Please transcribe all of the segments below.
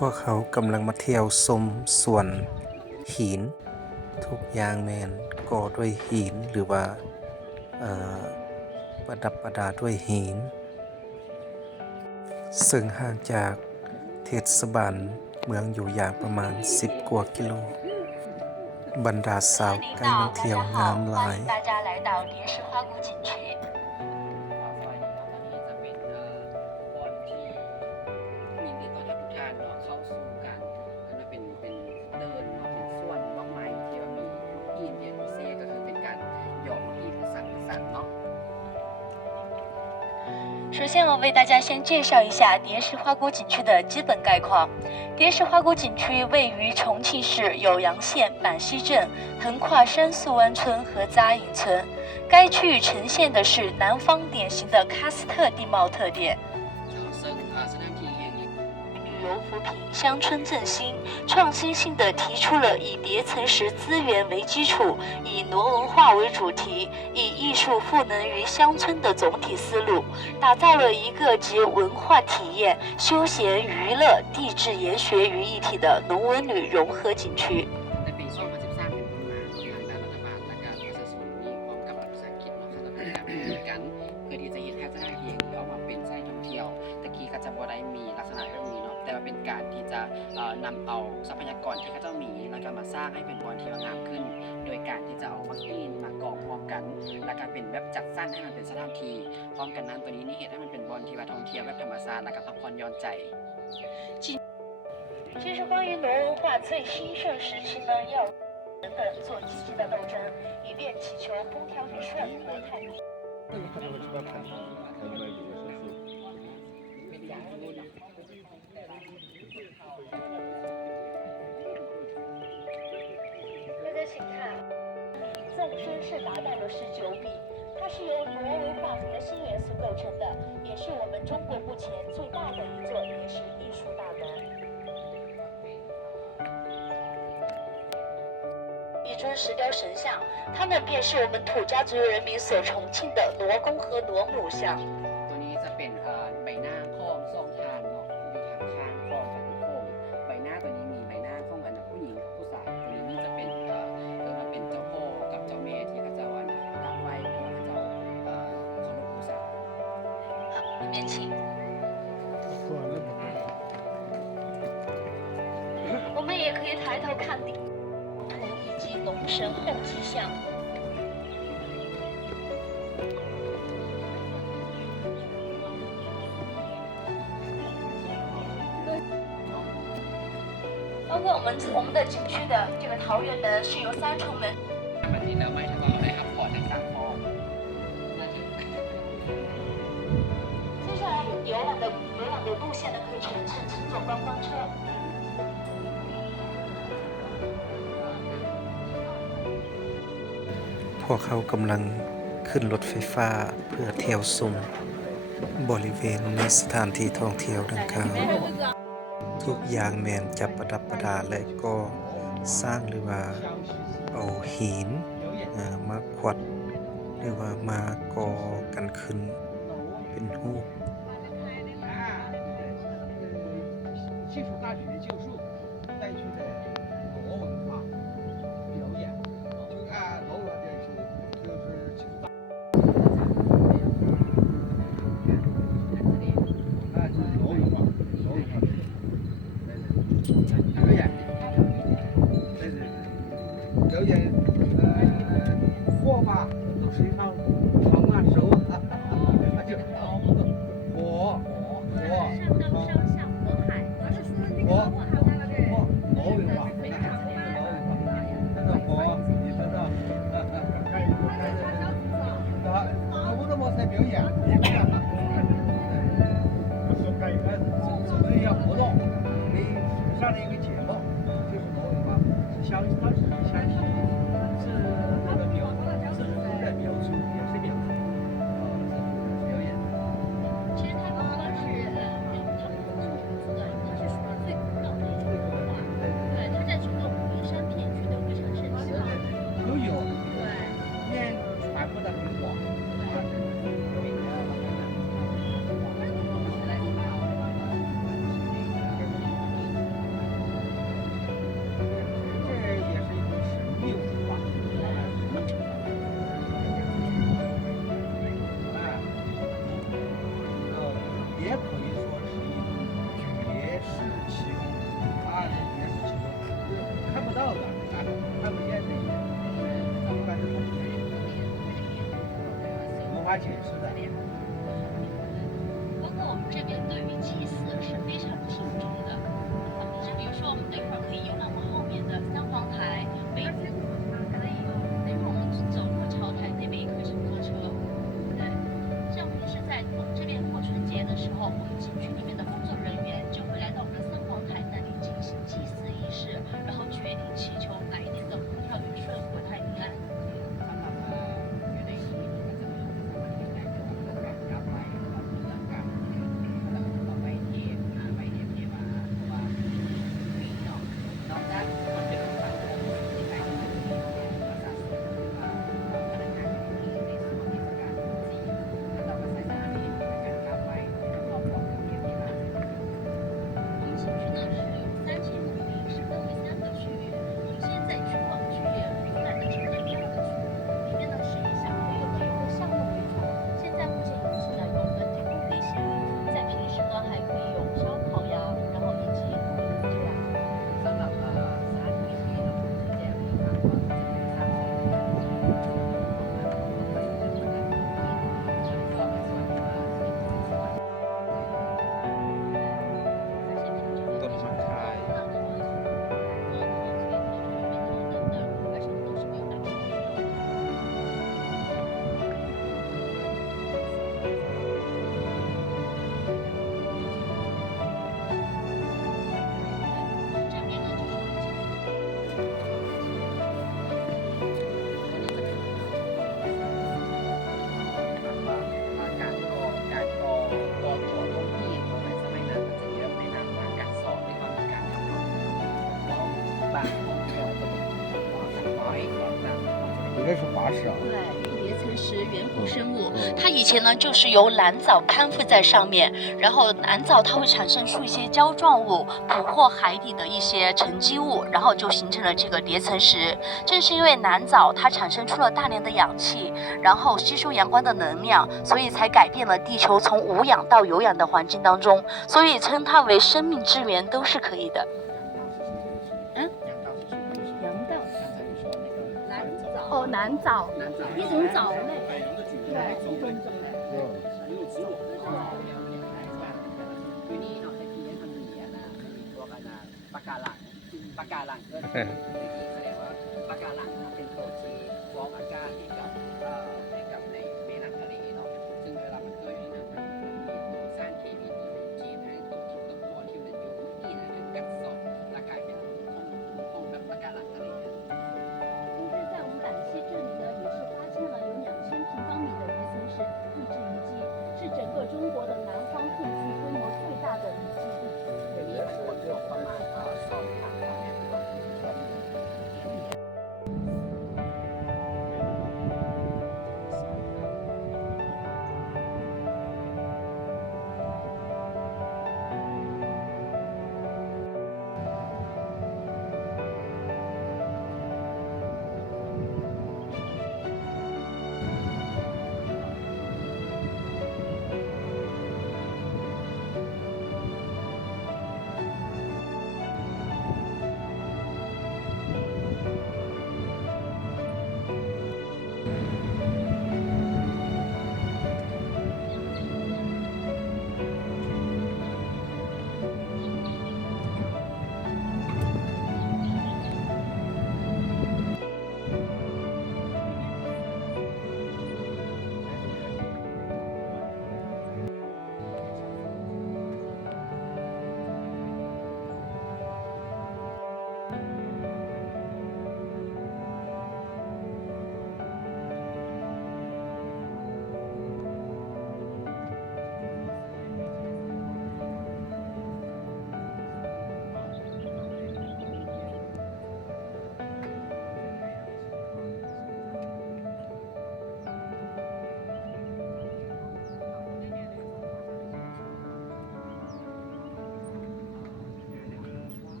พวกเขากำลังมาเที่ยวชมสวนหินทุกอย่างแมนก่อด้วยหินหรือว่าประดับประดาด้วยหินซึ่งห่างจากเทศบาลเมืองอยู่อย่างประมาณ10 กว่ากิโลบรรดาสาวไกลมาเที่ยวงามหลาย首先，我为大家先介绍一下蝶石花谷景区的基本概况。蝶石花谷景区位于重庆市酉阳县板溪镇，横跨山宿湾村和扎营村。该区域呈现的是南方典型的喀斯特地貌特点。旅游扶贫、乡村振兴，创新性地提出了以叠层石资源为基础，以挪文化为主题，以艺术赋能于乡村的总体思路，打造了一个集文化体验、休闲娱乐、地质研学于一体的农文旅融合景区。เป็นการที่จะนำเอาทรัพยากรที่เขาเจ้ามีแล้วก็มาสร้างให้เป็นบอนที่งามขึ้นโดยการที่จะเอาวัคซีนมากองพร้อมกันแล้วก็เป็นแบบจัดสร้างให้มันเป็นสถานที่พร้อมกันนั้นตัวนี้นี่เหตุให้มันเป็นบอนที่ว่าท่องเที่ยวแบบธรรมชาติแล้วก็พักผ่อนหย่อนใจ其实关于农文化最兴盛时期呢，要人们做积极的斗争，以便祈求风调雨顺和太平。大家请看，纵深是达到了19米，它是由挪威画风的新元素构成的，也是我们中国目前最大的一座也是艺术大门。一尊石雕神像，它们便是我们土家族人民所崇敬的罗公和罗母像。ตัวนี้จะเป็นใบหน้าข้องซองทานเนาะอยู่ทางข้างข้องกับโค้งใบหน้าตัวนี้มีใบหน้าของอันผู้หญิงกับผู้ชายตัวนี้นี่จะเป็นมาเป็นเจ้าพ่อกับเจ้าแม่ที่เขาเจ้าตั้งไว้เพื่อเขาเจ้าเคารพบูชา里面请。我们也可以抬头看地图以及龙神后继像。包括我们的景区的这个桃园门是由3重门。วันนี้เราไม่ใช่ว่าได้ครับพอทั้ง3ข้อ接下来游览的路线呢，可以乘坐观光车。พวกเขากำลังขึ้นรถไฟฟ้าเพื่อเที่ยวชมบริเวณในสถานที่ท่องเที่ยวดังกล่าวทุกอย่างแมนจับประดับประดาและก็สร้างหรือว่าเอาหินมาขวัดหรือว่ามากอกันขึ้นเป็นรูป技术大学教授带去的罗文化表演，就按罗文化就是技术大。罗文化表演，表演火把都是一套长啊手，就火。表演，组织一下活动，可以上的一个节目。加减是的。包括我们这边对于祭祀是非常敬重的。就比如说，我们等一会儿可以游览我后面的三皇台，可以等一会儿我们走过朝台那边也可以乘坐车。对，像平时在我们这边过春节的时候，我们景区里面的工作人员就会来到我们的三皇台那里进行祭祀仪式，然后决定祈求来年的风调雨顺、国泰民安。ต้นมะขาย การก่อตัวพวกที่ในสมัยนั้นมันจะเยอะในนามว่าการสอบในความมีการทำแล้วบางท่องเที่ยวก็เป็น300แบบ你这是滑石啊？对，叠层石圆弧生物，它以前呢就是由蓝藻攀附在上面，然后蓝藻它会产生出一些胶状物，捕获海底的一些沉积物，然后就形成了这个叠层石。正是因为蓝藻它产生出了大量的氧气，然后吸收阳光的能量，所以才改变了地球从无氧到有氧的环境当中，所以称它为生命之源都是可以的。哦，蓝藻，一种藻类，对，一种藻类。อยู่นี่เนาะในที่นี้มันมีนะพวกปะการังปะการังก็แสดงว่าปะการังเป็นตัวที่ฟอกอากาศให้กับในแม่น้ำทะเลเนาะซึ่งเวลามันเกิดในน้ำมันมีสารเคมีที่ให้ตัวที่ตัวที่มันอยู่ที่นั่นกัดเซาะและกลายเป็นห้องแบบปะการังทะเล 同时，在我们胆溪这里呢，也是发现了有2000平方米的叠层石地质遗迹，是整个中国的南方地区规模最大的遗迹地。 มีฝนตกประมาณ2 ครั้งต่อเดือน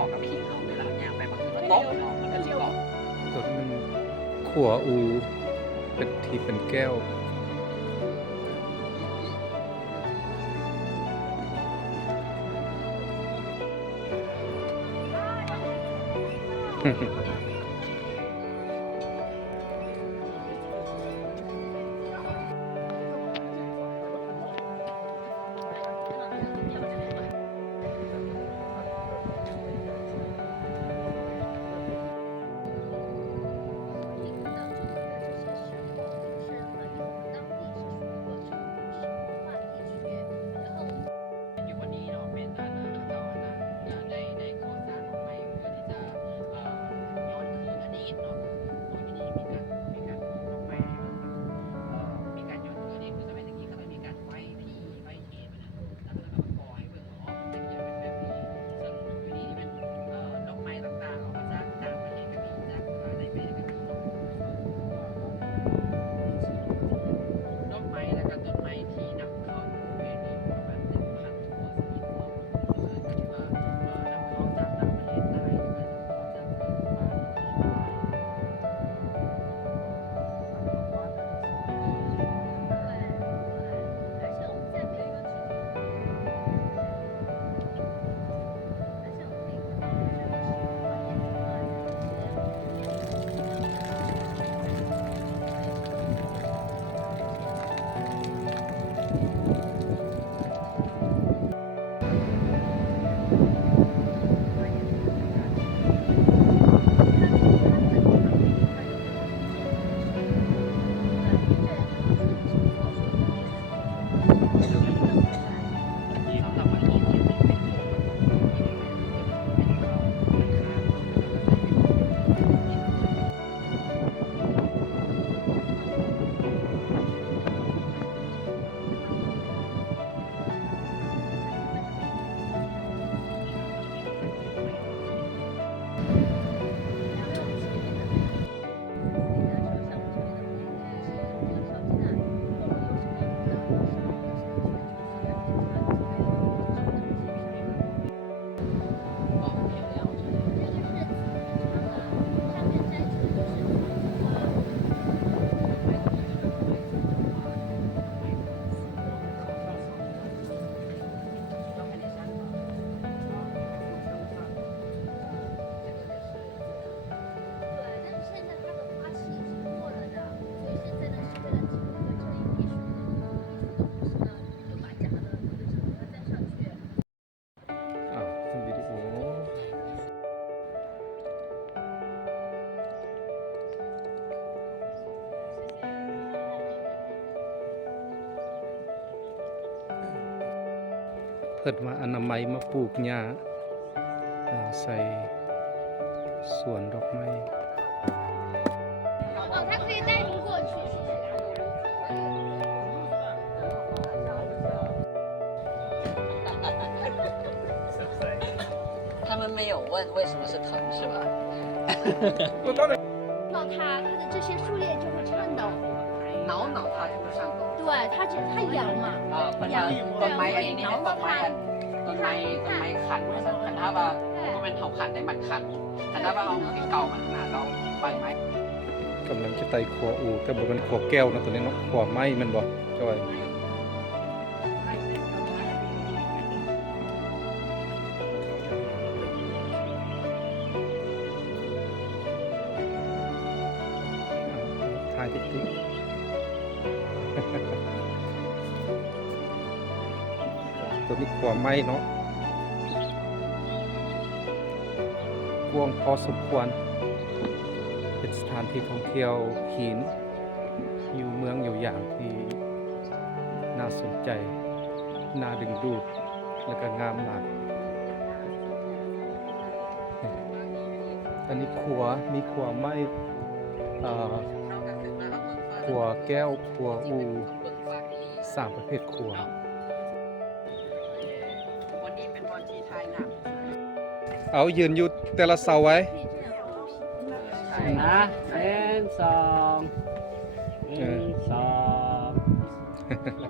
าะกับพิงเขาเวลาย่างไปบางทีก็ตกเนาะมันก็จะเกาะ ตัวนี้มันขัวอูเป็นทีเป็นแก้ว อยู่วันนี้เนาะเป็นอันนะเจ้าอันนะได้ก่อสร้างออกไปเพื่อที่จะย้อนคืนอดีตเนาะโดยที่มีการออกไปมีการย้อนคืนอดีตคือสมัยตะกี้เขาไม่มีการไหว้ผีไหว้เทพนะแล้วก็มาก่อให้เบิ่งอ๋อตะกี้เป็นแบบนี้ส่วนอยู่นี่เป็นดอกไม้ต่างๆออกมาจากต่างประเทศก็มีจากในประเทศก็มีดอกไม้แล้วก็ต้นไม้ที่นำเข้าบริเวณนี้ประมาณ 1,000 ตัวชนิดเนาะคือก็ถือว่านำเข้าจากต่างประเทศได้แล้วก็นำเข้าจากบ้านได้ อ้าววิดีโอเพิ่นมาอนามัยมาปลูกหญ้าใส่สวนดอกไม้ 哦，它可以带你过去。他们没有问为什么是藤是吧？到它的这些树叶就会颤抖。挠它就会上抖。对，它痒嘛。มันต้นไม้อันนี้เป็นต้นไม้ขันว่าคันถ้าว่าก็เป็นเถาขันได้มันขันแต่ถ้าว่าเอาเก่ามันขนาดเราใบไม้ กำลังจะไต่ขัวอูแต่บ่เป็นขัวแก้วนะตัวนี้เนาะขัวไม้แมันบ่จอยถ่ายติ๊กติ๊ก ตัวนี้ขัวไม้เนาะกว้างพอสมควรเป็นสถานที่ท่องเที่ยวหินอยู่เมืองอยู่อย่างที่น่าสนใจ น่าดึงดูด และก็งามมากอันนี้ขัวมีขัวไม้ขัวแก้วขัวอู3ประเภทขัว วันนี้เป็นวันที่ทายหนัก เอายืนอยู่แต่ละเสาไว้ นะ1 2 1 2